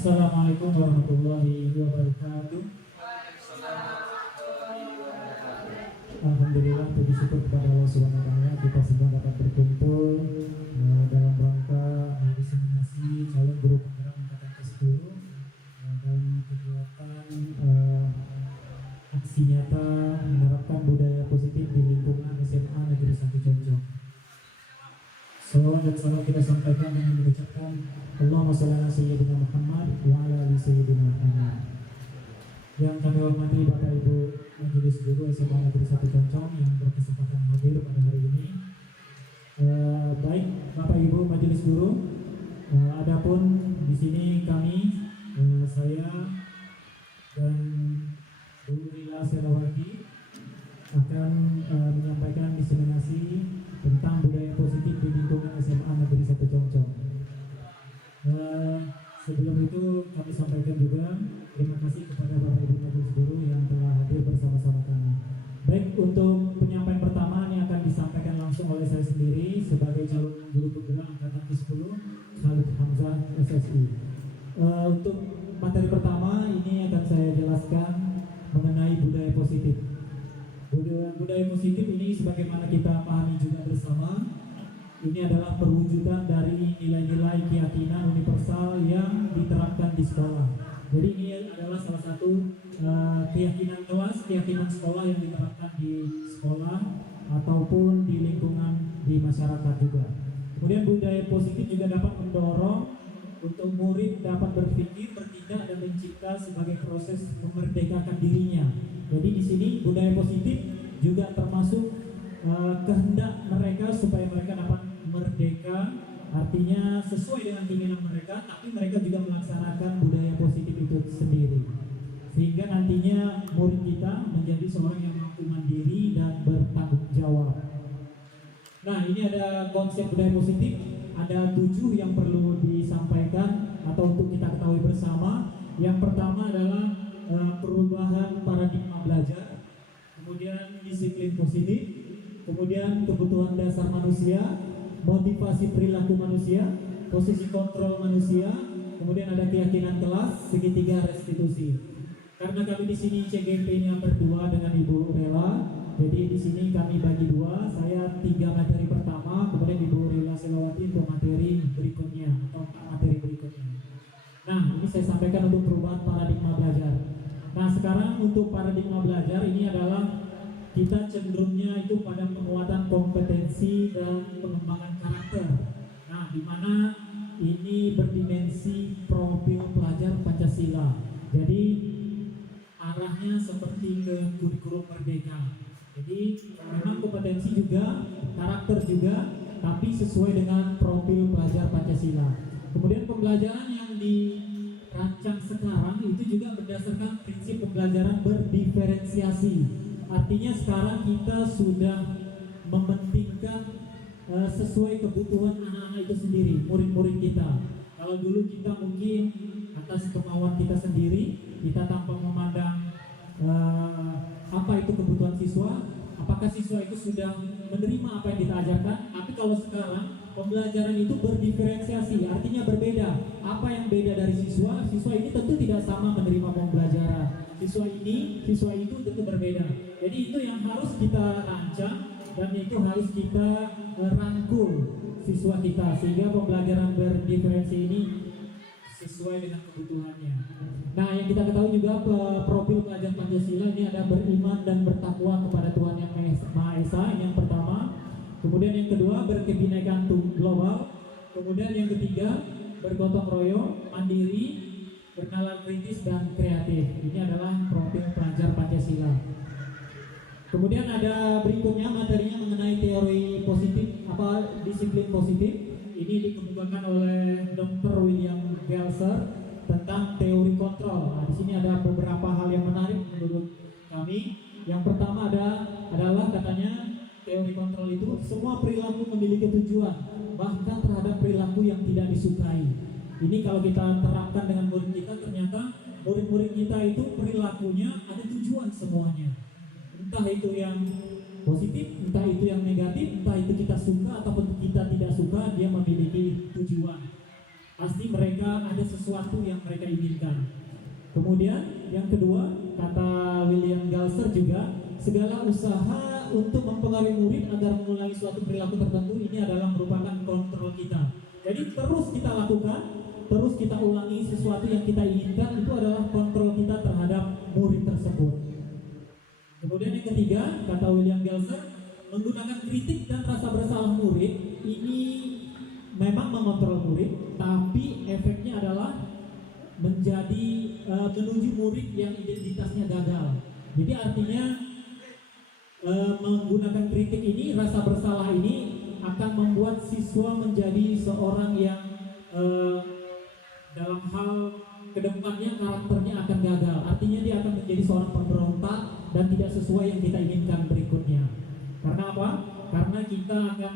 Assalamualaikum warahmatullahi wabarakatuh. Alhamdulillah, puji syukur kepada Allah Subhanahu wa taala kita semua dapat berkumpul dalam rangka diseminasi calon guru penggerak angkatan ke-10 dalam kegiatan aksi nyata menerapkan budaya positif di lingkungan SMA Negeri 1 Conjong. Salawat dan salam kita sampaikan dengan mengucapkan Allahumma shalli ala sayyidina Muhammad wa ala ali sayyidina Muhammad. Yang kami hormati Bapak Ibu Majelis Guru SMA Negeri 1 Conjong yang berkesempatan hadir pada hari ini. Baik Bapak Ibu Majelis Guru, adapun di sini kami saya dan Bu Lila Selawati akan menyampaikan diseminasi tentang budaya positif di lingkungan SMA Negeri 1 Conjong. Sebelum itu kami sampaikan juga terima kasih kepada Bapak Ibu Majelis Guru yang telah hadir bersama-sama kami. Baik, untuk penyampaian pertama ini akan disampaikan langsung oleh saya sendiri sebagai calon guru penggerak angkatan ke-10 Khalid Hamzah SSI. Untuk materi pertama ini akan saya jelaskan mengenai budaya positif. Budaya positif ini sebagaimana kita pahami juga bersama, ini adalah perwujudan dari nilai-nilai keyakinan universal yang diterapkan di sekolah. Jadi ini adalah salah satu keyakinan kelas, keyakinan sekolah yang diterapkan di sekolah ataupun di lingkungan di masyarakat juga. Kemudian budaya positif juga dapat mendorong untuk murid dapat berpikir, bertindak dan mencipta sebagai proses memerdekakan dirinya. Jadi di sini budaya positif juga termasuk kehendak mereka supaya mereka dapat merdeka, artinya sesuai dengan keinginan mereka, tapi mereka juga melaksanakan budaya positif itu sendiri, sehingga nantinya murid kita menjadi seorang yang mampu mandiri dan bertanggung jawab. Nah, ini ada konsep budaya positif, ada 7 yang perlu disampaikan atau untuk kita ketahui bersama. Yang pertama adalah perubahan paradigma belajar, kemudian disiplin positif, kemudian kebutuhan dasar manusia, motivasi perilaku manusia, posisi kontrol manusia, kemudian ada keyakinan kelas, segitiga restitusi. Karena kami di sini CGP-nya berdua dengan Ibu Rela, jadi di sini kami bagi 2. Saya 3 materi pertama, kemudian Ibu Rela Selawati untuk materi berikutnya atau 4 materi berikutnya. Nah, ini saya sampaikan untuk perubahan paradigma belajar. Nah, sekarang untuk paradigma belajar ini adalah kita cenderungnya itu pada penguatan kompetensi dan pengembangan karakter. Nah, di mana ini berdimensi profil pelajar Pancasila. Jadi arahnya seperti ke kurikulum merdeka. Jadi memang kompetensi juga, karakter juga, tapi sesuai dengan profil pelajar Pancasila. Kemudian pembelajaran yang dirancang sekarang itu juga berdasarkan prinsip pembelajaran berdiferensiasi. Artinya sekarang kita sudah mementingkan sesuai kebutuhan anak-anak itu sendiri, murid-murid kita. Kalau dulu kita mungkin atas kemauan kita sendiri, kita tanpa memandang apa itu kebutuhan siswa, apakah siswa itu sudah menerima apa yang kita ajarkan. Tapi kalau sekarang pembelajaran itu berdiferensiasi, artinya berbeda. Apa yang beda dari siswa? Siswa ini tentu tidak sama menerima pembelajaran. Siswa ini, siswa itu tentu berbeda. Jadi itu yang harus kita rancang dan itu harus kita rangkul siswa kita sehingga pembelajaran berdiferensi ini sesuai dengan kebutuhannya. Nah, yang kita ketahui juga profil pelajar Pancasila ini ada beriman dan bertakwa kepada Tuhan Yang Maha Esa, ini yang pertama. Kemudian yang kedua berkebinekaan global. Kemudian yang ketiga bergotong royong, mandiri, bernalar kritis dan kreatif. Ini adalah profil pelajar Pancasila. Kemudian ada berikutnya materinya mengenai teori positif, disiplin positif. Ini dikemukakan oleh Dr. William Gelser tentang teori kontrol. Nah, di sini ada beberapa hal yang menarik menurut kami. Yang pertama adalah katanya teori kontrol itu semua perilaku memiliki tujuan, bahkan terhadap perilaku yang tidak disukai. Ini kalau kita terapkan dengan murid kita, ternyata murid-murid kita itu perilakunya ada tujuan semuanya. Entah itu yang positif, entah itu yang negatif, entah itu kita suka ataupun kita tidak suka, dia memiliki tujuan. pasti mereka ada sesuatu yang mereka inginkan. Kemudian yang kedua, kata William Galser juga, segala usaha untuk mempengaruhi murid agar mengulangi suatu perilaku tertentu ini adalah merupakan kontrol kita. Jadi terus kita lakukan, terus kita ulangi sesuatu yang kita inginkan, itu adalah kontrol kita terhadap murid tersebut. Kemudian yang ketiga, kata William Galser, menggunakan kritik dan rasa bersalah murid ini memang mengontrol murid, tapi efeknya adalah menjadi menuju murid yang identitasnya gagal. Jadi artinya menggunakan kritik ini, rasa bersalah ini akan membuat siswa menjadi seorang yang dalam hal kedepannya karakternya akan gagal. Artinya dia akan menjadi seorang pemberontak dan tidak sesuai yang kita inginkan berikutnya. Karena apa? Karena kita akan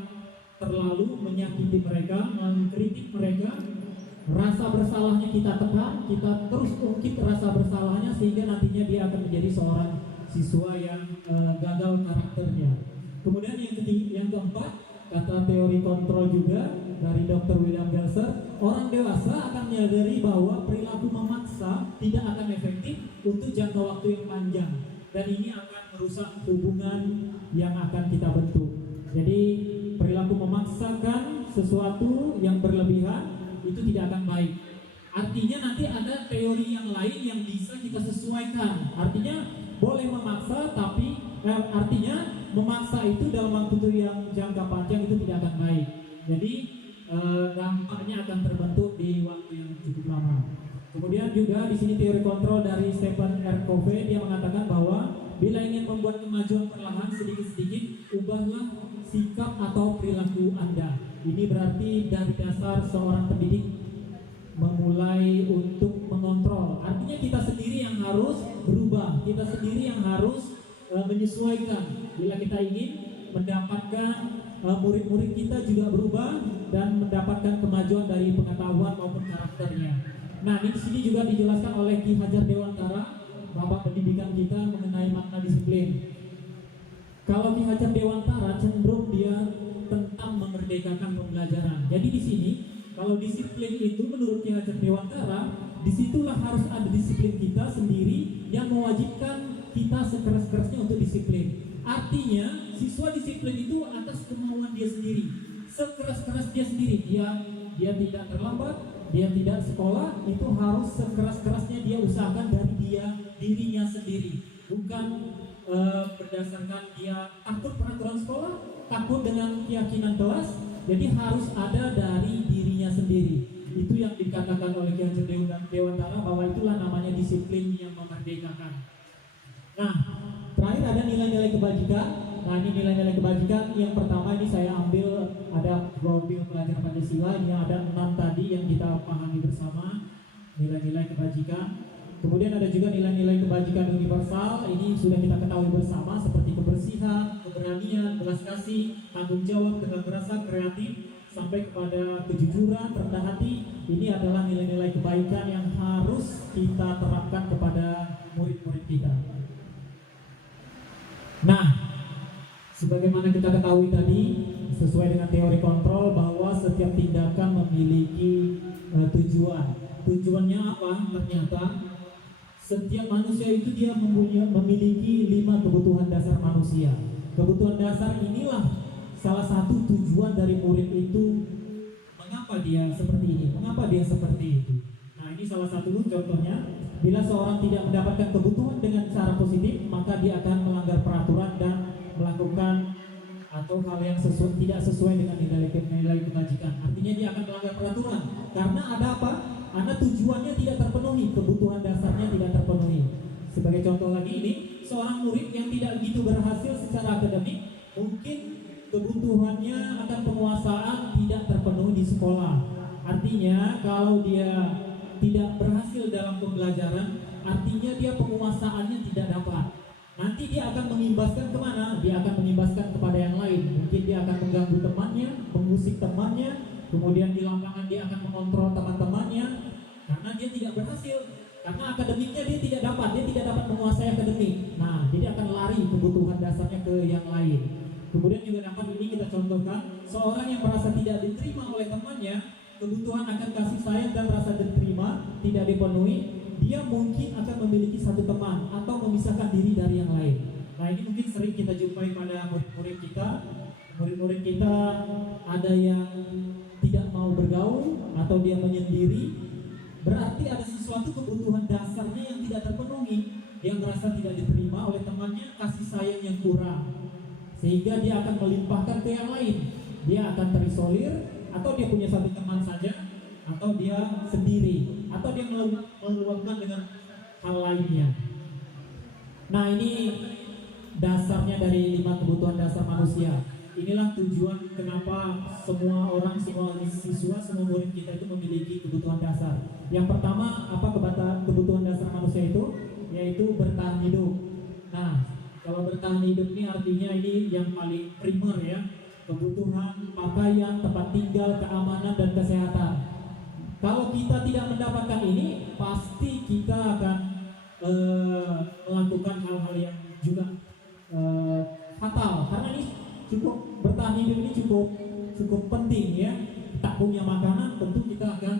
terlalu menyakiti mereka, mengkritik mereka, rasa bersalahnya kita tekan, kita terus ungkit rasa bersalahnya sehingga nantinya dia akan menjadi seorang siswa yang gagal karakternya. Kemudian yang keempat, kata teori kontrol juga dari Dr. William Galser, orang dewasa akan menyadari bahwa perilaku memaksa tidak akan efektif untuk jangka waktu yang panjang dan ini akan merusak hubungan yang akan kita bentuk. Jadi perilaku memaksakan sesuatu yang berlebihan itu tidak akan baik. Artinya nanti ada teori yang lain yang bisa kita sesuaikan. Artinya boleh memaksa, tapi artinya memaksa itu dalam waktu yang jangka panjang itu tidak akan baik. Jadi dampaknya akan terbentuk di waktu yang cukup lama. Kemudian juga di sini teori kontrol dari Stephen R. Covey, dia mengatakan bahwa bila ingin membuat kemajuan perlahan sedikit-sedikit, ubahlah sikap atau perilaku Anda. Ini berarti dari dasar seorang pendidik memulai untuk mengontrol. Artinya kita sendiri yang harus berubah, kita sendiri yang harus menyesuaikan. Bila kita ingin mendapatkan murid-murid kita juga berubah dan mendapatkan kemajuan dari pengetahuan maupun karakternya. Nah, di sini juga dijelaskan oleh Ki Hajar Dewantara, Bapak pendidikan kita, mengenai makna disiplin. Kalau Ki Hajar Dewantara cenderung dia tentang memerdekakan pembelajaran. Jadi di sini kalau disiplin itu menurut Ki Hajar Dewantara, disitulah harus ada disiplin kita sendiri yang mewajibkan kita sekeras-kerasnya untuk disiplin. Artinya siswa disiplin itu atas kemauan dia sendiri, sekeras-keras dia sendiri. Dia tidak terlambat, dia tidak sekolah, itu harus sekeras-kerasnya dia usahakan dari dirinya sendiri, bukan berdasarkan dia takut peraturan sekolah, takut dengan keyakinan kelas. Jadi harus ada dari dirinya sendiri. Itu yang dikatakan oleh Ki Hajar Dewantara bahwa itulah namanya disiplin yang memerdekakan. Nah, terakhir ada nilai-nilai kebajikan. Nah, ini nilai-nilai kebajikan. Yang pertama ini saya ambil ada profil pelajar Pancasila. Ini ada 6 tadi yang kita pahami bersama, nilai-nilai kebajikan. Kemudian ada juga nilai-nilai kebajikan universal. Ini sudah kita ketahui bersama seperti kebersihan, keberanian, belas kasih, tanggung jawab, tegar rasa, kreatif, sampai kepada kejujuran, rendah hati. Ini adalah nilai-nilai kebaikan yang harus kita terapkan kepada murid-murid kita. Nah, sebagaimana kita ketahui tadi, sesuai dengan teori kontrol bahwa setiap tindakan memiliki tujuan. Tujuannya apa? Ternyata setiap manusia itu dia memiliki 5 kebutuhan dasar manusia. Kebutuhan dasar inilah salah satu tujuan dari murid itu. Mengapa dia seperti ini? Mengapa dia seperti itu? Nah, ini salah satu contohnya. Bila seorang tidak mendapatkan kebutuhan dengan cara positif, maka dia akan melanggar peraturan dan melakukan atau hal yang tidak sesuai dengan nilai kebajikan. Artinya dia akan melanggar peraturan. Karena ada apa? Karena tujuannya tidak terpenuhi, kebutuhan dasarnya tidak terpenuhi. Sebagai contoh lagi ini, seorang murid yang tidak begitu berhasil secara akademik, mungkin kebutuhannya akan penguasaan tidak terpenuhi di sekolah. Artinya kalau dia tidak berhasil dalam pembelajaran, artinya dia penguasaannya tidak dapat. Nanti dia akan mengimbaskan kemana? Dia akan mengimbaskan kepada yang lain. Mungkin dia akan mengganggu temannya, mengusik temannya, kemudian di lapangan dia akan mengontrol teman-temannya, karena dia tidak berhasil. Karena akademiknya dia tidak dapat menguasai akademik. Nah, jadi akan lari kebutuhan dasarnya ke yang lain. Kemudian juga dapat ini kita contohkan, seorang yang merasa tidak diterima oleh temannya, kebutuhan akan kasih sayang dan rasa diterima tidak dipenuhi, dia mungkin akan memiliki satu teman atau memisahkan diri dari yang lain. Nah, ini mungkin sering kita jumpai pada murid-murid kita. Murid-murid kita ada yang tidak mau bergaul atau dia menyendiri. Berarti ada sesuatu kebutuhan dasarnya yang tidak terpenuhi. Dia merasa tidak diterima oleh temannya, kasih sayang yang kurang, sehingga dia akan melimpahkan ke yang lain. Dia akan terisolir, atau dia punya satu teman saja, atau dia sendiri, atau dia meluapkan dengan hal lainnya. Nah, ini dasarnya dari 5 kebutuhan dasar manusia. Inilah tujuan kenapa semua orang, semua siswa, semua murid kita itu memiliki kebutuhan dasar. Yang pertama, apa kebutuhan dasar manusia itu? Yaitu bertahan hidup. Nah, kalau bertahan hidup ini artinya ini yang paling primer ya. Kebutuhan pakaian, tempat tinggal, keamanan, dan kesehatan. Kalau kita tidak mendapatkan ini, pasti kita akan melakukan hal-hal yang juga fatal. Karena ini bertahan hidup ini cukup penting ya. Tak punya makanan, tentu kita akan,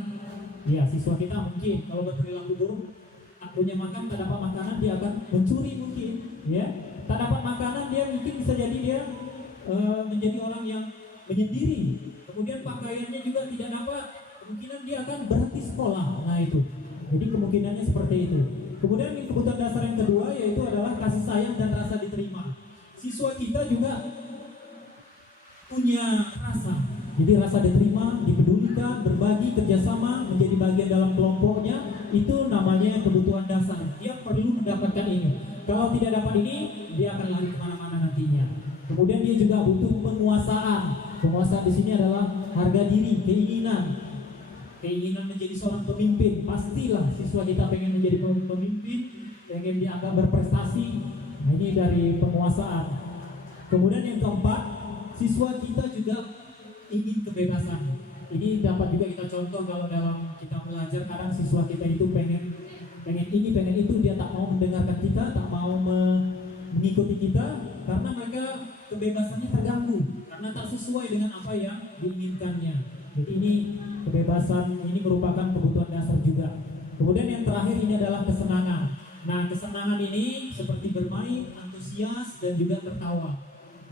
ya siswa kita mungkin kalau berperilaku buruk, tak punya makan, tak dapat makanan, dia akan mencuri mungkin, ya. Tak dapat makanan, dia mungkin bisa jadi dia menjadi orang yang menyendiri. Kemudian pakaiannya juga tidak dapat, kemungkinan dia akan berhenti sekolah. Nah itu, jadi kemungkinannya seperti itu. Kemudian kebutuhan dasar yang kedua yaitu adalah kasih sayang dan rasa diterima. Siswa kita juga punya rasa, jadi rasa diterima, dipedulikan, berbagi, kerjasama, menjadi bagian dalam kelompoknya, itu namanya kebutuhan dasar. Dia perlu mendapatkan ini. Kalau tidak dapat ini, dia akan lari kemana-mana nantinya. Kemudian dia juga butuh penguasaan. Penguasaan di sini adalah harga diri, keinginan menjadi seorang pemimpin. Pastilah siswa kita pengen menjadi pemimpin, pengen dianggap berprestasi. Nah, ini dari penguasaan. Kemudian yang keempat, siswa kita juga ingin kebebasan. Ini dapat juga kita contoh kalau dalam kita belajar, kadang siswa kita itu pengen ini, pengen itu, dia tak mau mendengarkan kita, tak mau mengikuti kita, karena mereka kebebasannya terganggu, karena tak sesuai dengan apa yang diinginkannya. Jadi ini kebebasan ini merupakan kebutuhan dasar juga. Kemudian yang terakhir ini adalah kesenangan. Nah, kesenangan ini seperti bermain, antusias, dan juga tertawa.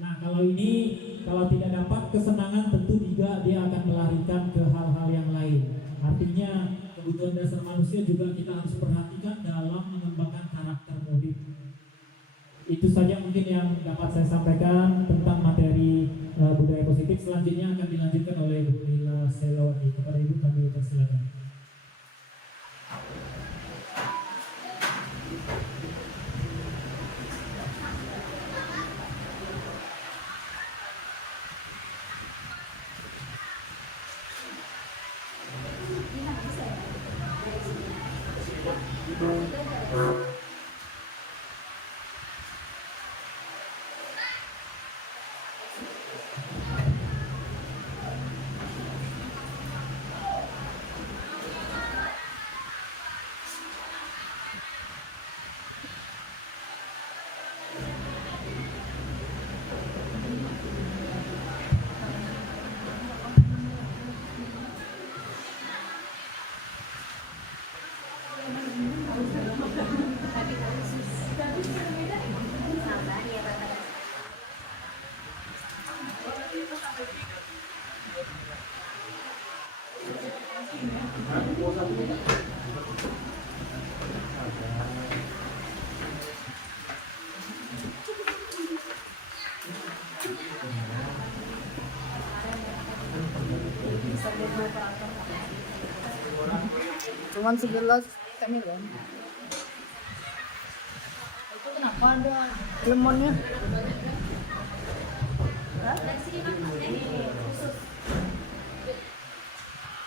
Nah, kalau tidak dapat kesenangan, tentu juga dia akan melarikan ke hal-hal yang lain. Artinya kebutuhan dasar manusia juga kita harus perhatikan dalam mengembangkan karakter murid. Itu saja mungkin yang dapat saya sampaikan tentang materi budaya positif. Selanjutnya akan dilanjutkan oleh Bu Lila Selawati. Kepada Ibu kami persilakan. Cuman 11 kami kan. Itu kenapa ada lemonnya?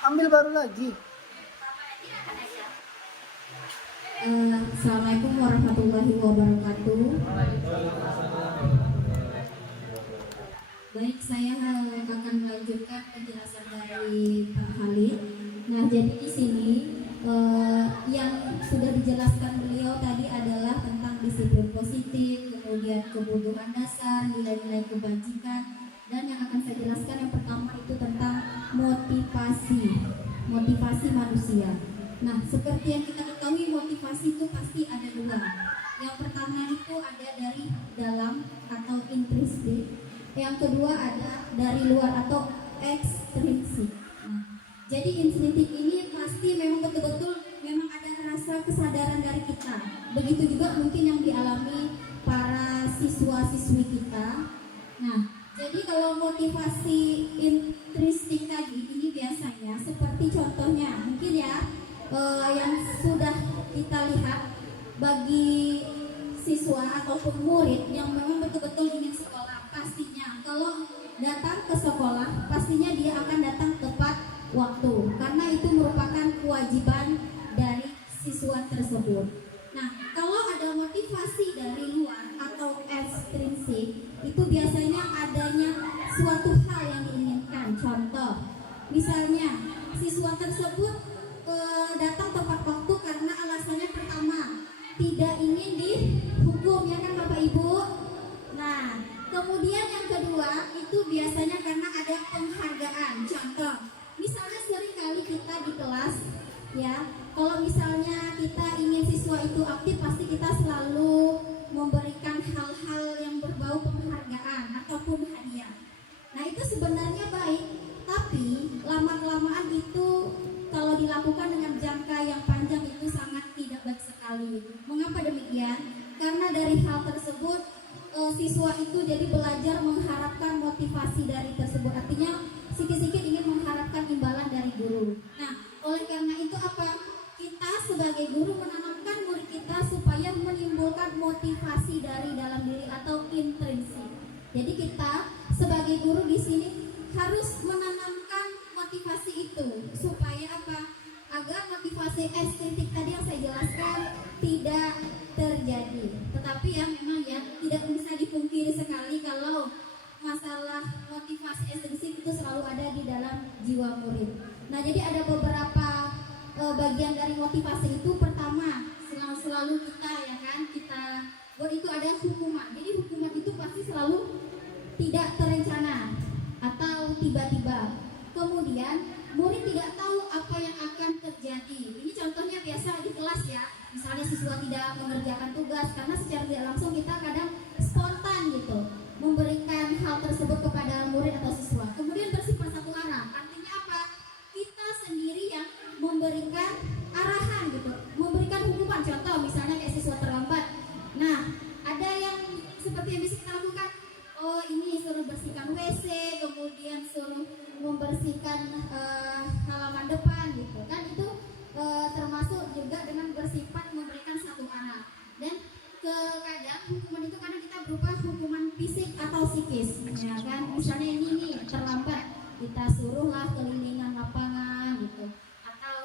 Ambil baru lagi. Assalamualaikum warahmatullahi wabarakatuh. Baik, saya akan melanjutkan penjelasan dari Pak Halid. Nah, jadi di sini yang sudah dijelaskan beliau tadi adalah tentang disiplin positif, kemudian kebutuhan dasar, nilai-nilai kebajikan, Dan yang akan saya jelaskan yang pertama itu tentang motivasi manusia. Nah, seperti yang kita ketahui motivasi itu pasti ada dua. Yang pertama itu ada dari dalam atau intrinsik. Yang kedua ada dari luar atau ekstrinsik. Nah, jadi intrinsik ini pasti memang betul-betul memang ada rasa kesadaran dari kita. Begitu juga mungkin yang dialami para siswa-siswi kita. Nah, jadi kalau motivasi intrinsik tadi ini biasanya seperti contohnya mungkin ya yang sudah kita lihat bagi siswa ataupun murid yang memang betul-betul ingin sekolah, pastinya kalau datang ke sekolah pastinya dia akan datang tepat waktu karena itu merupakan kewajiban dari siswa tersebut. Nah, kalau ada motivasi dari luar atau ekstrinsik itu biasanya adanya suatu hal yang diinginkan. Contoh, misalnya siswa tersebut datang tepat waktu karena alasannya pertama tidak ingin dihukum, ya kan Bapak Ibu. Nah, kemudian yang kedua itu biasanya karena ada penghargaan. Contoh, misalnya seringkali kita di kelas ya, kalau misalnya kita ingin siswa itu aktif pasti kita selalu memberikan hal-hal yang berbau penghargaan ataupun hadiah. Nah, itu sebenarnya baik, tapi lama-kelamaan itu kalau dilakukan dengan jangka yang panjang itu sangat tidak baik sekali. Mengapa demikian? Karena dari hal tersebut siswa itu jadi belajar mengharapkan motivasi dari tersebut. Artinya sedikit-sedikit ingin mengharapkan imbalan dari guru. Nah, oleh karena itu apa? Kita sebagai guru menanamkan murid kita supaya menimbulkan motivasi dari dalam diri atau intrinsik. Jadi kita sebagai guru di sini harus menanamkan motivasi itu supaya apa? Agar motivasi ekstrinsik tadi yang saya jelaskan tidak terjadi. Tetapi ya memang ya tidak bisa dipungkiri sekali kalau masalah motivasi ekstrinsik itu selalu ada di dalam jiwa murid. Nah, jadi ada beberapa bagian dari motivasi itu. Pertama, selalu kita ya kan kita buat itu ada hukuman. Jadi hukuman itu pasti selalu tidak terencana atau tiba-tiba. Kemudian murid tidak tahu apa yang akan terjadi. Ini contohnya biasa di kelas ya. Misalnya siswa tidak mengerjakan tugas karena secara tidak langsung kita kadang spontan gitu memberikan hal tersebut kepada murid atau siswa. Kemudian bersifat satu arah. Artinya apa? Kita sendiri yang memberikan arahan gitu, memberikan hukuman. Contoh misalnya kayak siswa terlambat. Nah, ada yang seperti yang bisa kita lakukan. Oh, ini suruh bersihkan WC, kemudian suruh membersihkan halaman depan gitu kan. Itu termasuk juga dengan bersifat memberikan satu arah. Dan kadang hukuman itu kadang kita berupa hukuman fisik atau psikis ya kan. Misalnya ini nih terlambat, kita suruhlah kelilingan lapangan gitu, atau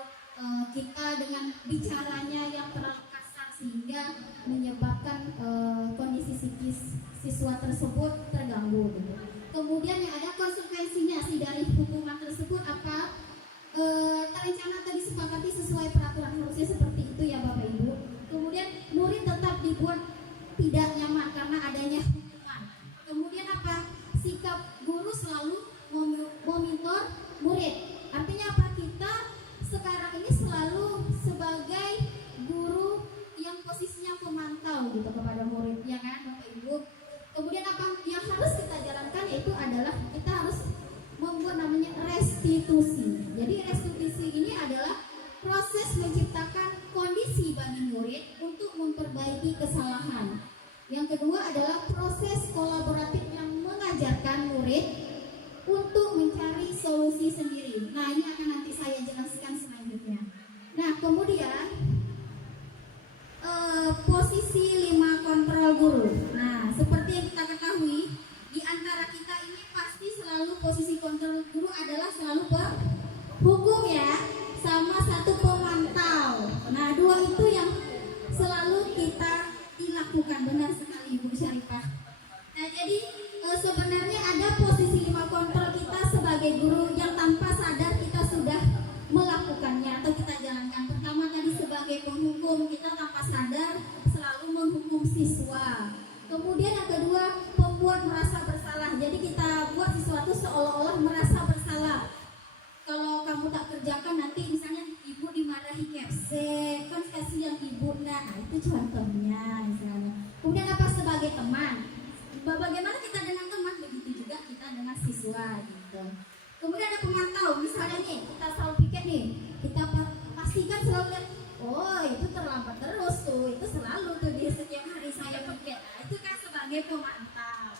kita dengan bicaranya yang terlalu kasar sehingga menyebabkan kondisi psikis siswa tersebut terganggu gitu. Kemudian yang ada konsekuensinya sih dari hukuman tersebut apa? Terencana atau disepakati sesuai peraturan, harusnya seperti itu ya Bapak Ibu. Kemudian murid tetap dibuat tidak nyaman karena adanya hukuman. Kemudian apa? Sikap guru selalu memonitor murid. Artinya apa? Kita sekarang ini selalu sebagai guru yang posisinya pemantau gitu kepada murid, ya kan Bapak Ibu. Kemudian apa yang harus kita jalankan yaitu adalah kita harus membuat namanya restitusi. Jadi restitusi ini adalah proses menciptakan kondisi bagi murid untuk memperbaiki kesalahan. Yang kedua adalah proses kolaboratif yang mengajarkan murid untuk mencari solusi sendiri. Nah, ini akan nanti saya jelaskan selanjutnya. Nah, kemudian posisi 5 kontrol guru. Nah, seperti yang kita ketahui, di antara kita ini pasti selalu posisi kontrol guru adalah selalu hukum ya, sama satu pemantau. Nah, dua itu yang selalu kita dilakukan. Benar sekali Ibu Syarifah. Nah, jadi sebenarnya ada posisi 5 kontrol kita sebagai guru yang tanpa sadar kita sudah melakukannya atau kita jalankan. Pertama tadi sebagai penghukum, kita tanpa sadar selalu menghukum siswa. Kemudian yang kedua, pembuat merasa bersalah. Jadi kita buat siswa Nah, itu contohnya misalnya. Kemudian apa sebagai teman? Bagaimana kita dengan teman, begitu juga kita dengan siswa gitu. Kemudian ada pemantau, misalnya nih kita selalu pikir nih, kita pastikan selalu lihat, oh itu terlambat terus tuh, itu selalu tuh di setiap hari saya pikir. Nah, itu kan sebagai pemantau.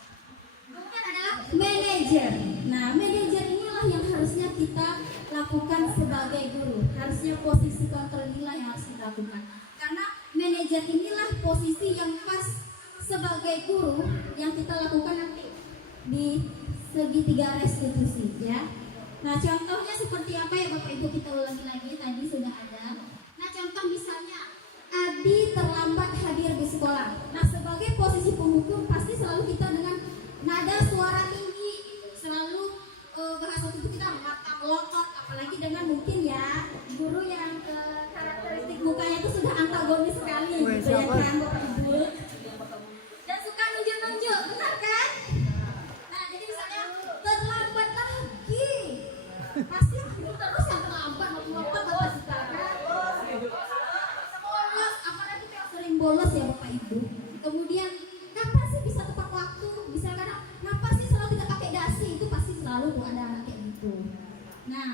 Kemudian adalah manajer. Nah, manajer inilah yang harusnya kita lakukan sebagai guru. Harusnya posisi kontrol inilah yang harus kita lakukan. Karena manajer inilah posisi yang pas sebagai guru yang kita lakukan nanti di segitiga restitusi ya. Nah, contohnya seperti apa ya Bapak Ibu, kita ulangi lagi, tadi sudah ada. Nah, contoh misalnya Adi terlambat hadir di sekolah. Nah, sebagai posisi penghukum pasti selalu kita dengan nada suara tinggi, selalu bahasa tubuh kita mata melotot, apalagi dengan mungkin ya guru yang karakteristik mukanya itu sudah antagonis sekali gitu ya kan Bapak Ibu, dan suka nunjuk-nunjuk, benar kan? Nah, jadi misalnya terlambat lagi, pasti itu terus yang terlambat, melompat atau sekarang bolos, apalagi yang sering bolos ya Bapak Ibu. Kemudian kapan sih bisa tepat waktu, bisa kadang kenapa sih selalu tidak pakai dasi, itu pasti selalu ada anak kayak gitu. Nah,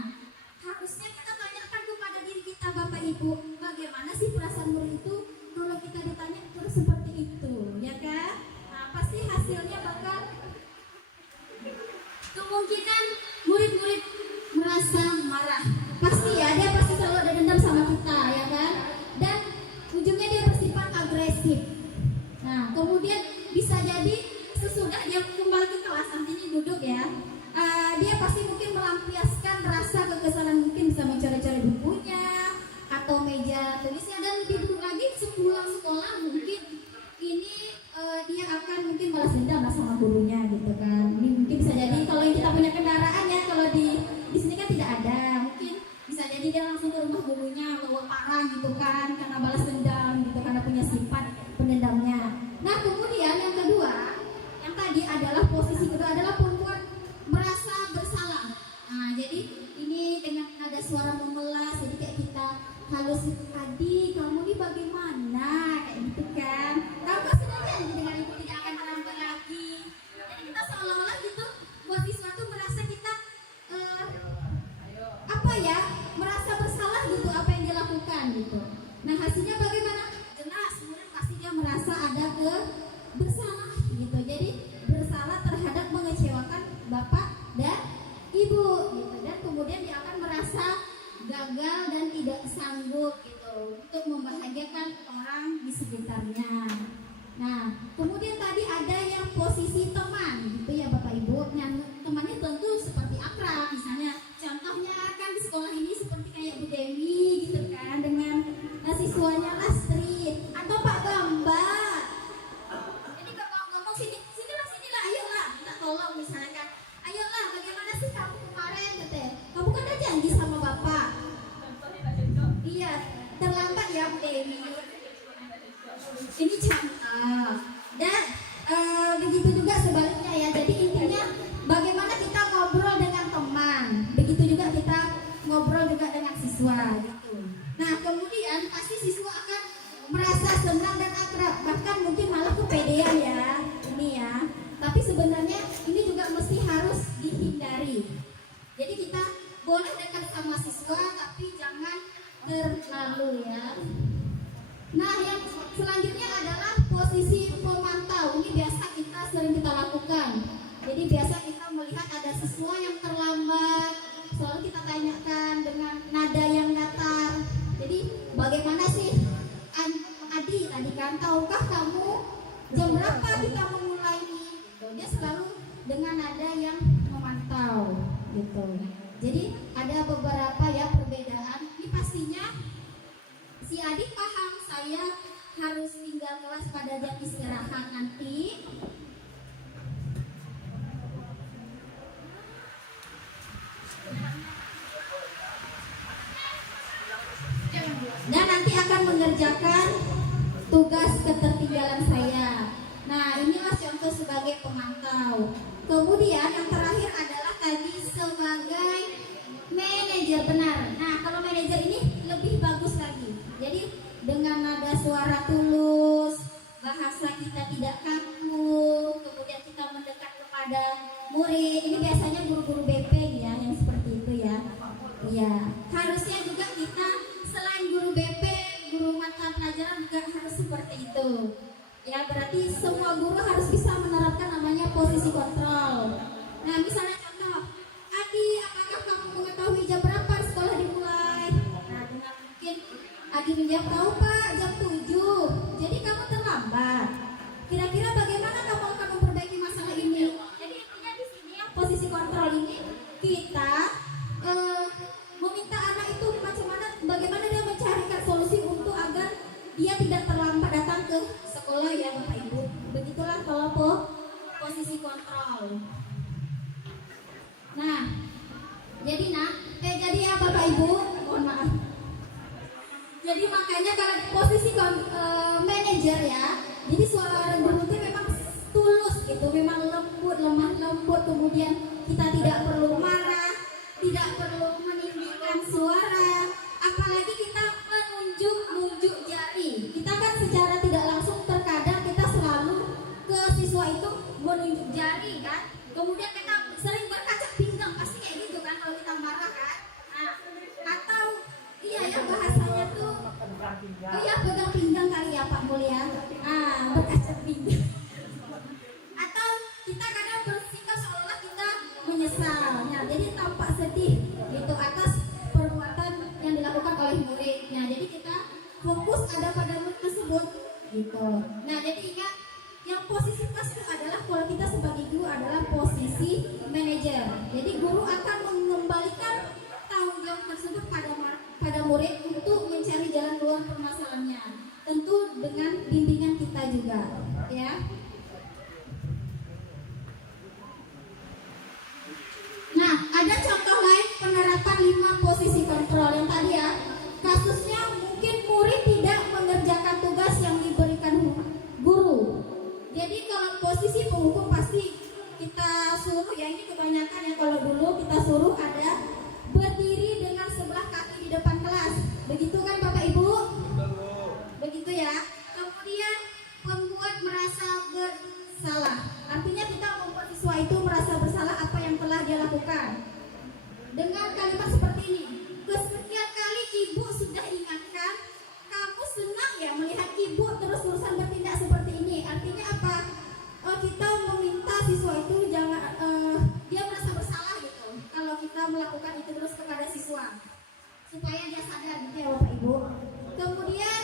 harusnya kita tanyakan kepada diri kita Bapak Ibu, bagaimana sih perasaan murid itu kalau kita ditanya terus seperti itu, ya kan? Nah, pasti hasilnya bakal kemungkinan murid-murid merasa marah. Pasti ya, dia pasti selalu ada dendam sama kita, ya kan? Dan ujungnya dia bersifat agresif. Nah, kemudian bisa jadi sesudah dia kembali ke kelas, nantinya duduk ya, dia pasti mungkin melampiaskan rasa kekesalan, mungkin bisa mencari-cari bukunya atau meja tulisnya, dan lebih buruk lagi sepulang sekolah mungkin ini dia akan mungkin balas dendam lah sama gurunya gitu kan. Ini mungkin bisa jadi kalau kita punya kendaraan ya, kalau di sini kan tidak ada, mungkin bisa jadi dia langsung ke rumah gurunya bawa parang gitu kan, karena balas dendam gitu, karena punya sifat pendendamnya. Nah, kemudian yang kedua, yang tadi adalah posisi kedua adalah perempuan merasa bersalah. Nah, jadi ini dengan ada suara memelas, jadi kayak kita halus, Adi kamu ini bagaimana, kayak gitu kan. Kamu pasti janji dengan ibu tidak akan terlambat lagi. Jadi kita seolah-olah gitu buat siswa tuh merasa kita apa ya, merasa bersalah gitu apa yang dia lakukan gitu. Nah, hasilnya bagaimana? Jelas murid pasti dia merasa ada bersalah gitu. Jadi bersalah terhadap mengecewakan bapak dan ibu gitu, dan kemudian dia akan merasa gagal dan tidak sanggup gitu untuk membahagiakan orang di sekitarnya. Nah, kemudian tadi ada yang posisi teman gitu ya Bapak Ibu. Yang temannya tentu seperti akrab, misalnya contohnya kan di sekolah ini seperti kayak Bu Dewi gitu kan, dengan siswanya Astrid atau Pak Bambang. Jadi kalau ngomong sinilah, ayolah minta tolong misalnya kan, ayolah bagaimana sih kamu kemarin gitu, kamu kan ada janji sama bapak. Iya, terlambat ya Bu Dewi. Ini contoh. Dan begitu juga sebaliknya ya. Jadi intinya bagaimana kita ngobrol dengan teman, begitu juga kita ngobrol juga dengan siswa gitu. Nah, kemudian pasti siswa akan merasa senang dan akrab, bahkan mungkin malah kepedean ya ini ya. Tapi sebenarnya ini juga mesti harus dihindari. Jadi kita boleh dekat sama siswa, tapi jangan terlalu ya. Nah, yang selanjutnya adalah posisi pemantau. Ini biasa kita sering kita lakukan. Jadi biasa kita melihat ada siswa yang terlambat, selalu kita tanyakan dengan nada yang datar. Jadi bagaimana sih Adi tadi kan, tahukah kamu jam berapa kita memulai ini? Gitu. Dia selalu dengan nada yang memantau gitu. Jadi ada beberapa ya perbedaan. Ini pastinya si adik paham saya harus tinggal kelas pada jam istirahat nanti. Dan nanti akan mengerjakan tugas ketertinggalan saya. Nah, inilah contoh sebagai pemantau. Kemudian yang terakhir adalah tadi sebagai manajer, benar. Nah, kalau manajer ini lebih bagus lagi. Jadi dengan nada ada suara tulus, bahasa kita tidak kaku, kemudian kita mendekat kepada murid. Ini biasanya guru-guru BP ya yang seperti itu ya. Iya, harusnya juga kita selain guru BP, guru mata pelajaran juga harus seperti itu. Ya, berarti semua guru harus bisa menerapkan namanya posisi kontrol. Nah, misalnya contoh, Adi, apakah kamu mengetahui jam berapa sekolah dimulai? Nah, dengan mungkin Adi menjawab, tahu Pak, jam 7. Jadi kamu terlambat. Kira-kira bagaimana kamu akan memperbaiki masalah ini? Jadi intinya di sini yang posisi kontrol ini kita meminta anak itu bagaimana dia mencarikan solusi untuk agar dia tidak terlambat datang ke sekolah ya Bapak Ibu. Begitulah kalau posisi kontrol. Nah, jadi ya Bapak Ibu, mohon maaf. Jadi makanya kalau posisi manajer ya, jadi suara guru itu memang tulus gitu, memang lembut, lemah lembut, kemudian kita tidak perlu marah, tidak perlu meninggikan suara, apalagi kita menunjuk jari. Kita kan secara tidak langsung terkadang kita selalu ke siswa itu menunjuk jari kan, kemudian kita sering berkaca pinggang, pasti kayak gitu kan kalau kita marah kan. Nah, atau iya ya bahasanya tuh, oh ya pegang pinggang kali ya Pak Mulia, berkaca pinggang. Atau kita kadang bersikap seolah kita menyesal, nah jadi tampak sedih gitu atas perbuatan yang dilakukan oleh muridnya. Jadi kita fokus ada pada murid tersebut gitu. Nah jadi ingat, yang posisi pas itu adalah kalau kita sebagai guru adalah posisi manajer. Jadi guru akan mengembalikan tanggung jawab tersebut pada murid untuk mencari jalan keluar permasalahannya. Tentu dengan bimbingan kita juga, ya. Nah, ada contoh lain penerapan 5 posisi kontrol yang tadi ya. Kasusnya mungkin murid tidak mengerjakan tugas yang diberikan guru. Jadi kalau posisi penghukum pasti kita suruh ya, ini kebanyakan ya kalau dulu kita suruh ada berdiri dengan sebelah kaki di depan kelas. Begitu kan Bapak Ibu? Begitu ya. Kemudian membuat merasa bersalah. Artinya kita membuat siswa itu merasa bersalah apa yang telah dia lakukan. Dengan kalimat seperti ini, kesekian kali ibu sudah ingatkan, kamu senang ya melihat ibu terus-terusan bertindak seperti ini. Artinya apa? Kita meminta siswa itu jangan dia merasa bersalah gitu kalau kita melakukan itu terus kepada siswa, supaya dia sadar gitu ya Bapak Ibu. Kemudian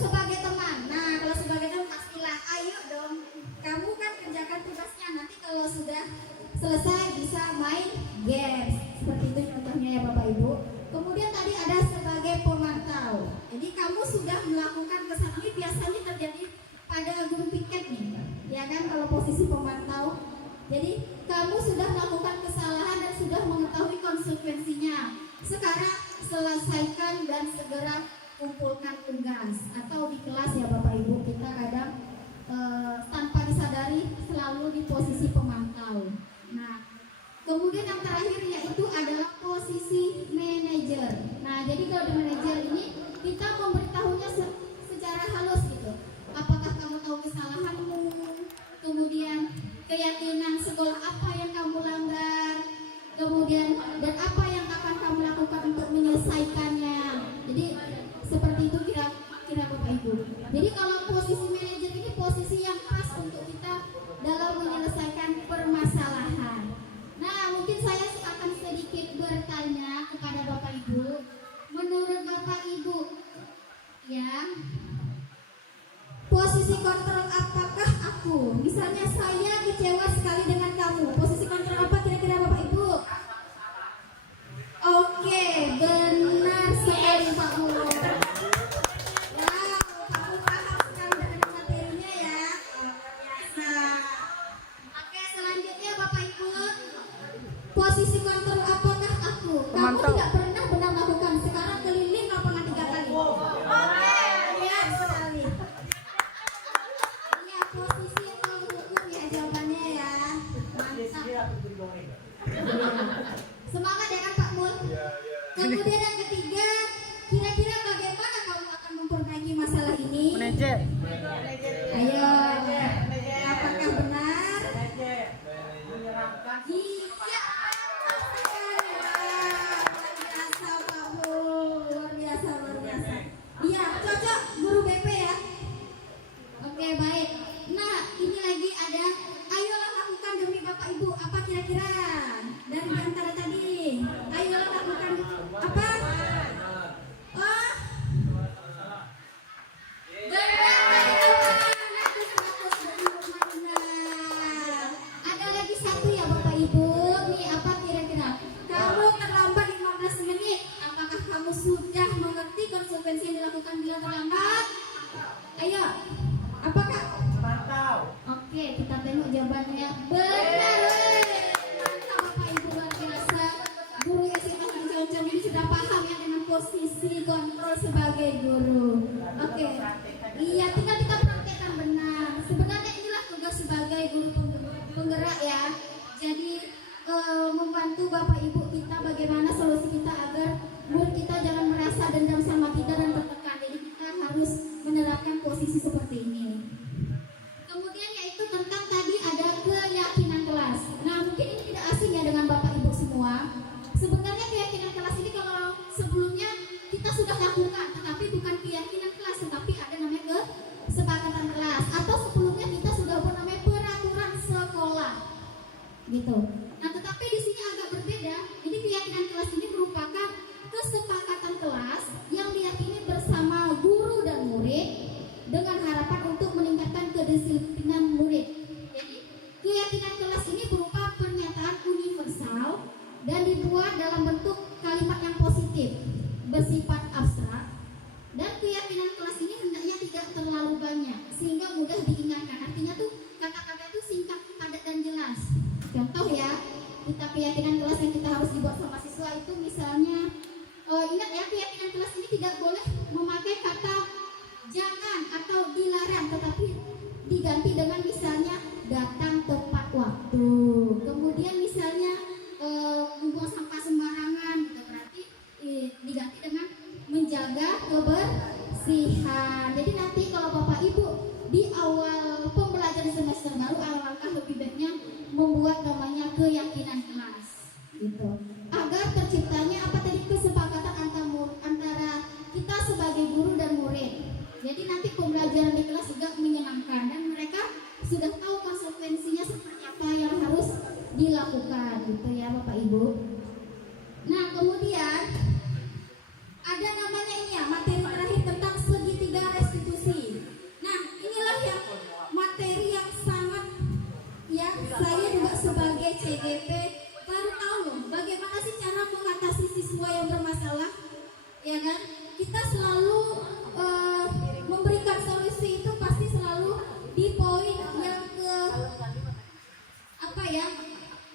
sebagai teman, nah kalau sebagai teman pastilah ayo dong kamu kan kerjakan tugasnya, nanti kalau sudah selesai bisa main games, seperti itu contohnya ya Bapak Ibu. Kemudian tadi ada sebagai pemantau, jadi kamu sudah melakukan kesalahan. Ini biasanya terjadi pada guru piket nih ya kan, kalau posisi pemantau. Jadi kamu sudah melakukan kesalahan dan sudah mengetahui konsekuensinya. Sekarang selesaikan dan segera kumpulkan tugas. Atau di kelas ya Bapak Ibu, kita kadang tanpa disadari selalu di posisi pemantau. Nah, kemudian yang terakhir yaitu adalah posisi manajer. Nah, jadi kalau di manajer ini kita memberitahunya secara halus gitu. Apakah kamu tahu kesalahanmu? Kemudian keyakinan sekolah apa yang kamu langgar? Kemudian dan apa yang akan kamu lakukan untuk menyelesaikannya? Jadi seperti itu kira-kira Bapak Ibu. Jadi kalau posisi manajer ini posisi yang pas untuk kita dalam menyelesaikan permasalahan. Nah, mungkin saya akan sedikit bertanya kepada Bapak Ibu. Menurut Bapak Ibu, ya, posisi kontrol apakah aku? Misalnya saya kecewa sekali dengan kamu. Posisi kontrol apa kira-kira Bapak Ibu? Oke, benar sekali Pak Mul. Wow, Pak Mul paham sekali dengan materinya ya. Biasa. Oke, selanjutnya Bapak Ibu, posisi kontrol apakah aku? Kamu tidak pernah benar melakukan. Sekarang keliling lapangan 3 kali. Oke, lihat sekali. Iya, posisi penghukum ya jawabannya ya. Mantap. Semangat ya kan Pak Mul. Kemudian yang ketiga, kira-kira bagaimana Manajer. Ayo, apakah benar? Iya. Biasa Pak Bu, luar biasa. Iya, cocok guru BP ya. Oke, baik. Nah, ini lagi ada, ayolah lakukan demi Bapak Ibu. Apa kira-kira dari antara tadi? Ayolah lakukan apa? Oh, ada lagi satu ya Bapak Ibu. Nih apa kira-kira? Kamu terlambat 15 menit. Apakah kamu sudah mengerti konsekuensi yang dilakukan bila terlambat? Ayo. Apakah? Oke, kita tengok jawabannya. Benar. Mantap Bapak Ibu, luar biasa. Guru SMA Concong ini sudah paham ya dengan posisi kontrol sebagai guru. Oke. Iya, tinggal kita praktekkan benar. Sebenarnya inilah tugas sebagai guru penggerak ya. Jadi membantu Bapak Ibu kita bagaimana solusi kita agar murid kita jangan merasa dendam sama kita dan tertekan. Jadi kita harus menerapkan posisi seperti ini. Kemudian yaitu tentang tadi ada keyakinan kelas. Nah, mungkin ini tidak asing ya dengan Bapak Ibu semua. Sebenarnya keyakinan kelas ini kalau sebelumnya kita sudah lakukan, tetapi bukan keyakinan kelas, tetapi ada namanya kesepakatan kelas, atau sebelumnya kita sudah buat namanya peraturan sekolah, gitu. Nah, tetapi di sini agak berbeda. Jadi keyakinan kelas ini merupakan kesepakatan kelas yang diyakini bersama guru dan murid dengan harapan untuk meningkatkan kedisiplinan murid. Jadi keyakinan kelas ini berupa pernyataan universal dan dibuat dalam bentuk kalimat yang positif, bersifat abstrak, dan keyakinan kelas ini hendaknya tidak terlalu banyak sehingga mudah diingatkan. Artinya tuh kata-kata itu singkat, padat dan jelas. Contoh ya, kita keyakinan kelas yang kita harus dibuat sama siswa itu misalnya, ingat ya, keyakinan kelas ini tidak boleh memakai kata jangan atau dilarang, tetapi diganti dengan misalnya datang tepat waktu. Kemudian misalnya membuang sampah sembarangan, gitu, berarti diganti dengan menjaga kebersihan. Jadi nanti kalau Bapak Ibu di awal pembelajaran semester baru, alangkah lebih baiknya membuat namanya keyakinan kelas, gitu, agar terciptanya apa tadi, kesepakatan antara kita sebagai guru dan murid. Jadi nanti pembelajaran di kelas juga menyenangkan dan mereka sudah tahu konsekuensinya seperti apa yang harus dilakukan, gitu ya Bapak Ibu. Nah, kemudian ada namanya ini ya, materi terakhir tentang segitiga restitusi. Nah, inilah yang materi yang sangat ya, saya juga sebagai CGP baru tahu loh bagaimana sih cara mengatasi siswa yang bermasalah, ya kan? Kita selalu memberikan solusi itu pasti selalu di poin yang ke apa ya,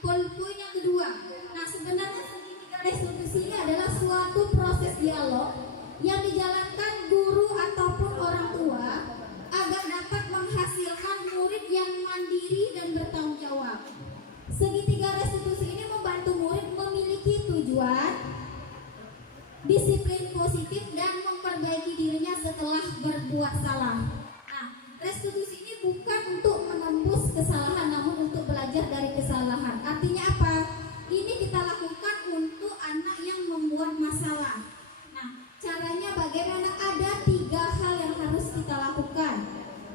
poin yang kedua. Nah, sebenarnya segitiga restitusi ini adalah suatu proses dialog yang dijalankan guru ataupun orang tua agar dapat menghasilkan murid yang mandiri dan bertanggung jawab. Segitiga restitusi ini membantu murid memiliki tujuan, disiplin positif, dan memperbaiki dirinya setelah berbuat salah. Nah, restitusi ini bukan untuk menembus kesalahan, namun untuk belajar dari kesalahan. Artinya apa? Ini kita lakukan untuk anak yang membuat masalah. Nah, caranya bagaimana? Ada 3 hal yang harus kita lakukan.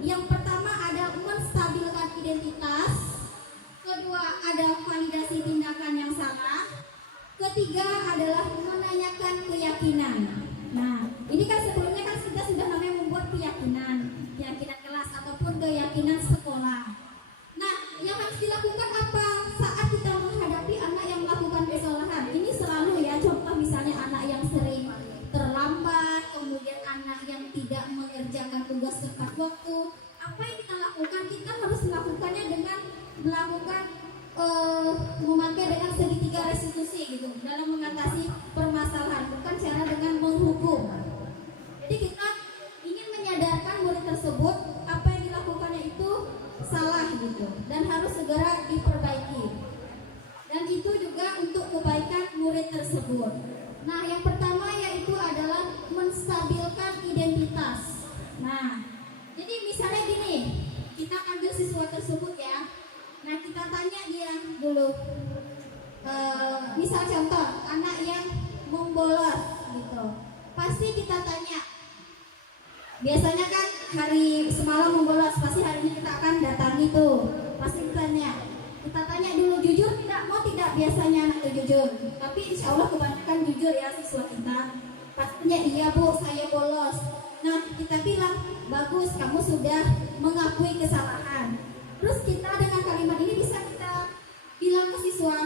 Yang pertama ada menstabilkan identitas. Kedua ada validasi tindakan yang salah. Ketiga adalah menanyakan keyakinan. Nah, ini kan sebelumnya kan kita sudah namanya membuat keyakinan kelas ataupun keyakinan sekolah. Nah, yang harus dilakukan apa saat kita menghadapi anak yang melakukan kesalahan? Ini selalu ya, contoh misalnya anak yang sering terlambat, kemudian anak yang tidak mengerjakan tugas tepat waktu. Apa yang kita lakukan? Kita harus melakukannya dengan melakukan memakai dengan segitiga restitusi, gitu, dalam mengatasi permasalahan, bukan cara dengan menghukum. Jadi kita ingin menyadarkan murid tersebut apa yang dilakukannya itu salah, gitu, dan harus segera diperbaiki. Dan itu juga untuk kebaikan murid tersebut. Nah, yang pertama yaitu adalah menstabilkan identitas. Nah, tersebut ya. Nah kita tanya dia dulu. Misal contoh anak yang membolos gitu, pasti kita tanya. Biasanya kan hari semalam membolos, pasti hari ini kita akan datangi tuh. Pasti kita tanya dulu, jujur tidak, mau tidak biasanya anak itu jujur. Tapi insya Allah kebanyakan jujur ya siswa kita. Pastinya iya bu, saya bolos. Nah kita bilang, bagus, kamu sudah mengakui kesalahan. Terus kita dengan kalimat ini bisa kita bilang ke siswa,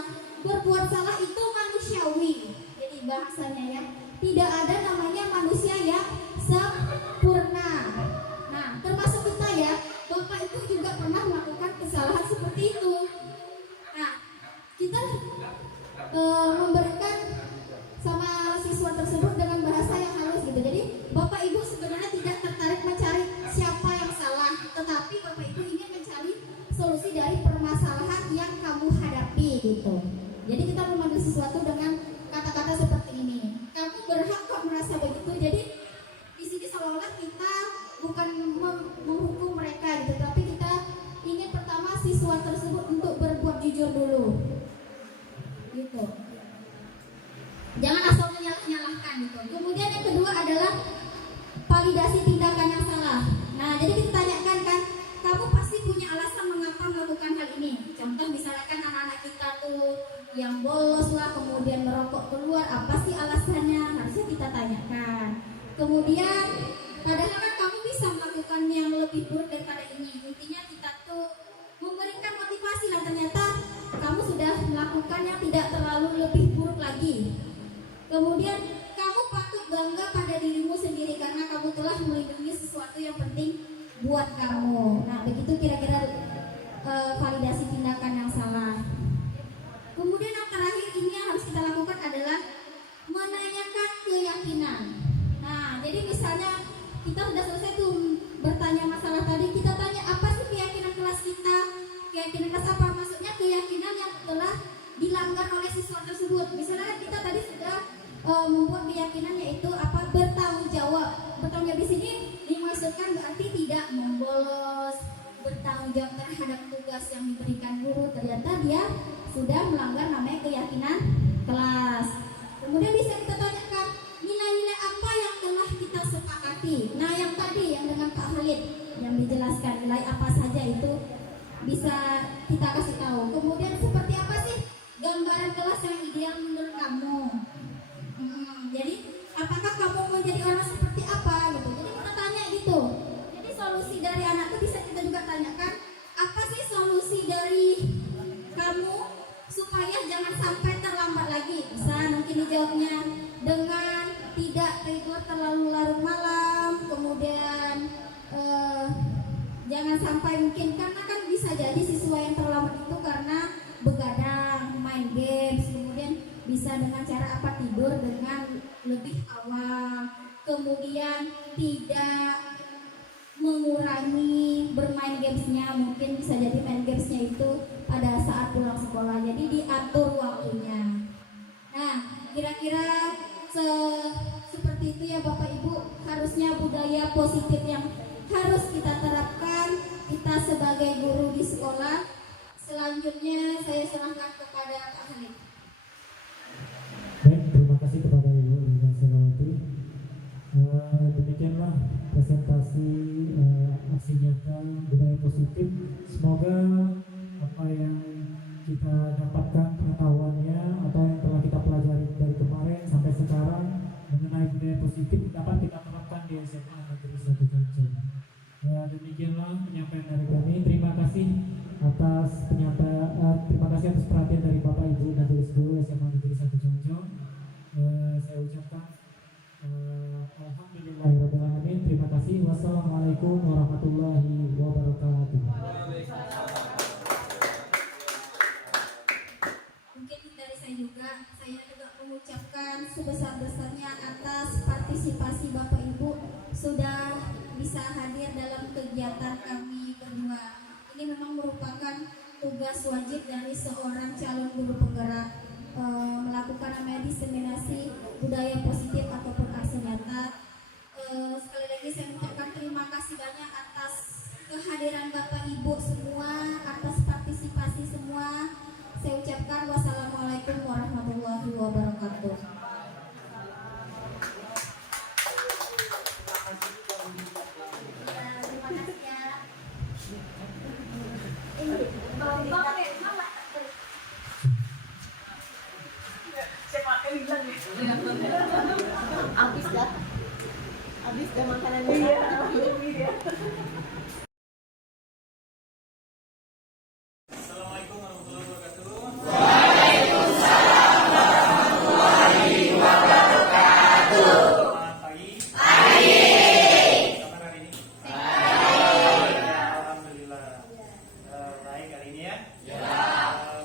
berbuat salah itu manusiawi. Jadi bahasanya ya, tidak ada namanya manusia yang sempurna. Nah termasuk kita ya, Bapak Ibu juga pernah melakukan kesalahan seperti itu. Nah kita memberikan sama siswa tersebut dengan bahasa yang halus gitu. Jadi Bapak Ibu sebenarnya tidak tertarik mencari siapa yang salah, tetapi Bapak Ibu ingin mencari solusi dari permasalahan yang kamu hadapi gitu. Jadi kita memanggil sesuatu dengan kata-kata seperti ini. Kamu berhak kok merasa begitu. Jadi di sini seolah-olah kita bukan menghukum mereka gitu, tapi kita ingin pertama siswa tersebut untuk berbuat jujur dulu. Gitu. Jangan asal menyalahkan gitu. Kemudian yang kedua adalah validasi tindakan yang salah. Nah, jadi kita tanyakan kan, kamu pasti punya alasan mengapa melakukan hal ini. Contoh misalkan anak-anak kita tuh yang bolos lah, kemudian merokok keluar, apa sih alasannya? Harusnya kita tanyakan. Kemudian, padahal kan kamu bisa melakukan yang lebih buruk daripada ini. Intinya kita tuh memberikan motivasi lah, ternyata kamu sudah melakukan yang tidak terlalu lebih buruk lagi. Kemudian kamu patut bangga pada dirimu sendiri karena kamu telah melindungi sesuatu yang penting buat kamu. Nah begitu kira-kira validasi tindakan yang salah. Kemudian yang terakhir ini yang harus kita lakukan adalah menanyakan keyakinan. Nah jadi misalnya kita sudah selesai tuh bertanya masalah tadi, kita tanya apa sih keyakinan kelas kita, keyakinan kelas apa, maksudnya keyakinan yang telah dilanggar oleh siswa tersebut. Misalnya kita tadi sudah membuat keyakinan yaitu apa, bertanggung jawab. Bertanggung jawab di sini dimaksudkan berarti tidak membolos, bertanggung jawab terhadap tugas yang diberikan guru. Ternyata dia sudah melanggar namanya keyakinan kelas. Kemudian bisa kita tanyakan nilai-nilai apa yang telah kita sepakati. Nah yang tadi yang dengan Pak Khalid yang dijelaskan nilai apa saja itu bisa kita kasih tahu. Kemudian seperti apa sih gambaran kelas yang ideal menurut kamu? Jadi apakah kamu menjadi orang seperti apa gitu? Jadi kita tanya gitu. Jadi solusi dari anak itu bisa kita juga tanyakan, apa sih solusi dari kamu supaya jangan sampai terlambat lagi? Bisa mungkin dijawabnya dengan tidak tidur terlalu larut malam, kemudian jangan sampai mungkin, karena kan bisa jadi siswa yang terlambat itu karena begadang, main games, kemudian bisa dengan cara apa, tidur dengan lebih awal, kemudian tidak mengurangi bermain gamesnya, mungkin bisa jadi main gamesnya itu pada saat pulang sekolah, jadi diatur waktunya. Nah kira-kira seperti itu ya Bapak Ibu, harusnya budaya positif yang harus kita terapkan kita sebagai guru di sekolah. Selanjutnya saya serahkan kepada Pak Khalid. Baik, terima kasih kepada Ibu Lina Senawati. Demikianlah presentasi aksi nyata budaya positif. Semoga apa yang kita dapatkan pengetahuannya atau yang telah kita pelajari dari kemarin sampai sekarang mengenai budaya positif dapat kita terapkan di SMA Negeri 1 Cancel. Demikianlah penyampaian dari kami. Terima kasih atas terima kasih atas perhatian dari Bapak Ibu Majelis Guru SMA Negeri 1 Cancel. Saya ucapkan alhamdulillahirobbilalamin. Terima kasih. Wassalamualaikum warahmatullahi wabarakatuh. Mungkin dari saya juga mengucapkan sebesar-besarnya atas partisipasi Bapak Ibu sudah bisa hadir dalam kegiatan kami berdua. Ini memang merupakan tugas wajib dari seorang calon guru penggerak, melakukan namanya diseminasi budaya positif ataupun aksi nyata. Sekali lagi saya mengucapkan terima kasih banyak atas kehadiran Bapak Ibu semua habis deh makanannya. Iya, iya. Assalamualaikum warahmatullahi wabarakatuh. Selamat pagi. Kapan hari ini? Alhamdulillah. Baik hari ini ya.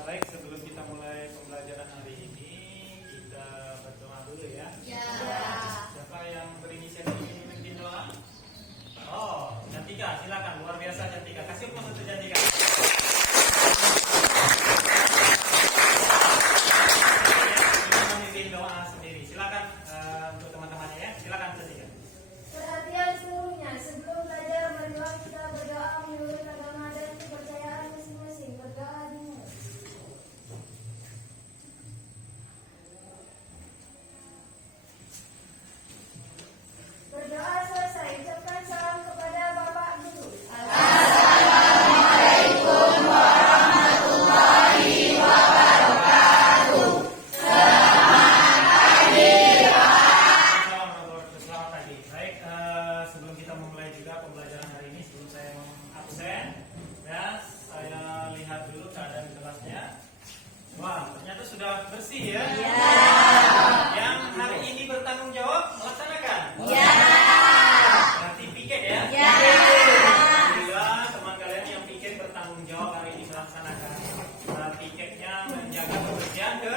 Baik, sebelum kita mulai pembelajaran hari ini, kita berdoa dulu ya. Siapa yang berinisiatif memimpin doa? Oh, Cantika, silakan. Luar biasa Cantika. Kasih aplaus untuk Cantika. Ini memimpin doa sendiri. Silakan untuk teman-temannya ya. Silakan Cantika. Perhatian seluruhnya, sebelum belajar marilah kita berdoa menurut agama dan kepercayaan masing-masing. Berdoa dimulai. Berdoa selesai, ucapkan salam kepada Bapak Guru. Selamat pagi. Baik, sebelum kita memulai juga pembelajaran hari ini, sebelum saya absen, ya saya lihat dulu keadaan kelasnya. Wah, ternyata sudah bersih ya. Yang hari ini bertanggung jawab melaksanakan. Berarti piket ya. Alhamdulillah teman kalian yang piket bertanggung jawab hari ini melaksanakan. Piketnya menjaga kebersihan ke.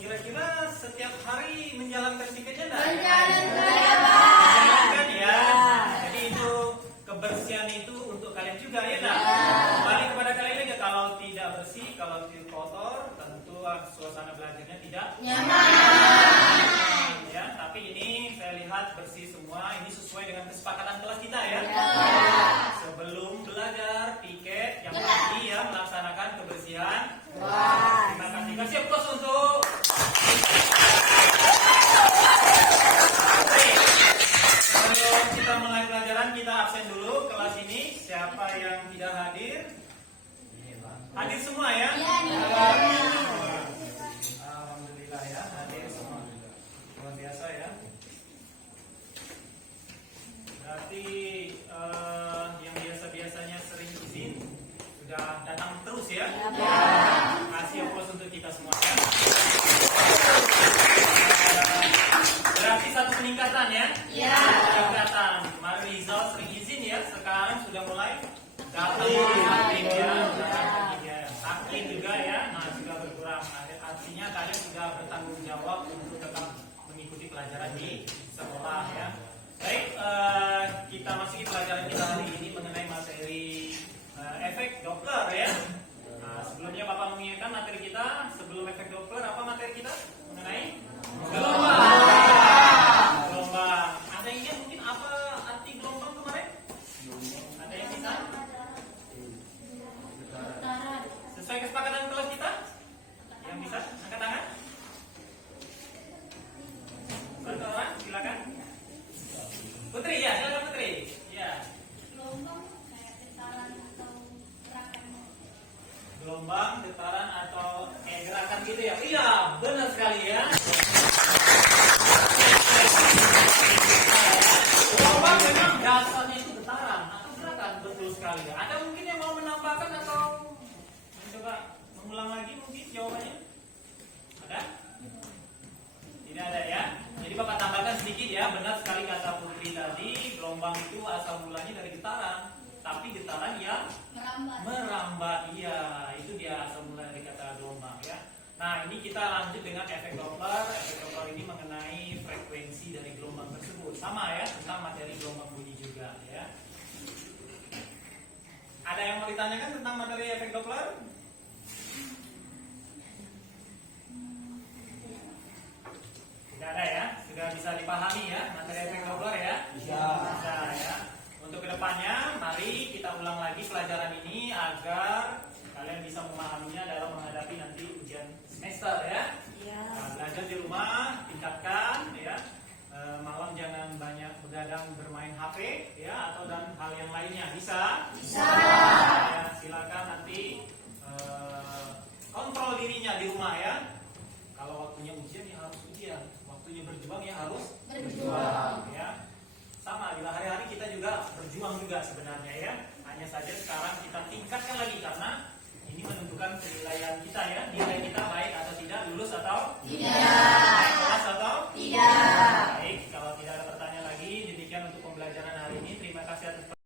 Kira-kira setiap hari menjalankan piketnya enggak? Menjalankan ya. Jadi itu kebersihan itu untuk kalian juga ya enggak? Kembali kepada kalian aja, kalau tidak bersih, kalau tidak kotor, tentu suasana belajarnya tidak nyaman. Ya, tapi ini saya lihat bersih semua. Ini sesuai dengan kesepakatan kelas kita ya. Sebelum belajar piket yang pasti ya melaksanakan kebersihan. Terima kasih. Kasih aplaus untuk. Baik. Sebelum kita mulai pelajaran, kita absen dulu kelas ini. Siapa yang tidak hadir? Hadir semua ya? Alhamdulillah ya, hadir semua. Luar biasa ya. Berarti yang biasa-biasanya sering izin sudah datang terus ya? Kasih aplaus untuk kita semua ya. Berarti satu peningkatan ya? Peningkatan. Kemarin Rizal sering izin ya, sekarang sudah mulai datang ya. Sakit juga ya, nah sudah berkurang. Artinya kalian sudah bertanggung jawab untuk tetap mengikuti pelajaran di sekolah ya. Baik, kita masih pelajaran kita hari ini mengenai materi efek Doppler ya. Nah, sebelumnya Bapak mengingatkan materi kita sebelum efek Doppler, apa materi kita mengenai gelombang. Gelombang. Ada yang ingat mungkin apa arti gelombang kemarin? Ada yang bisa? Sesuai kesepakatan kelas kita? Yang bisa angkat tangan? Satu orang, silakan. Putri ya, silakan Putri. Ya. Gelombang kayak getaran atau gerakan. Gelombang, getaran atau gerakan gitu ya? Iya, benar sekali ya. Gelombang memang dasarnya itu getaran atau gerakan, betul sekali. Ada mungkin yang mau menambahkan atau mencoba mengulang lagi mungkin jawabannya? Ada? Tidak ada ya. Jadi Bapak tambahkan sedikit ya. Benar sekali kata Putri tadi, gelombang itu asal mulanya dari getaran, tapi getaran yang merambat. Iya, itu dia asal mula dari kata gelombang ya. Nah, ini kita lanjut dengan efek Doppler. Efek Doppler ini mengenai frekuensi dari gelombang tersebut. Sama ya, tentang materi gelombang bunyi juga ya. Ada yang mau ditanyakan tentang materi efek Doppler? Tidak ada ya, sudah bisa dipahami ya materi efek Doppler ya? Bisa ya. Untuk kedepannya, mari kita ulang lagi pelajaran ini agar kalian bisa memahaminya dalam menghadapi nanti ujian semester ya. Nah, belajar di rumah, tingkatkan ya. Malam jangan banyak begadang bermain HP ya, atau dan hal yang lainnya. Bisa? Ya, silakan nanti kontrol dirinya di rumah ya. Kalau waktunya ujian ya harus ujian, waktunya berjuang ya harus berjuang. kasih atas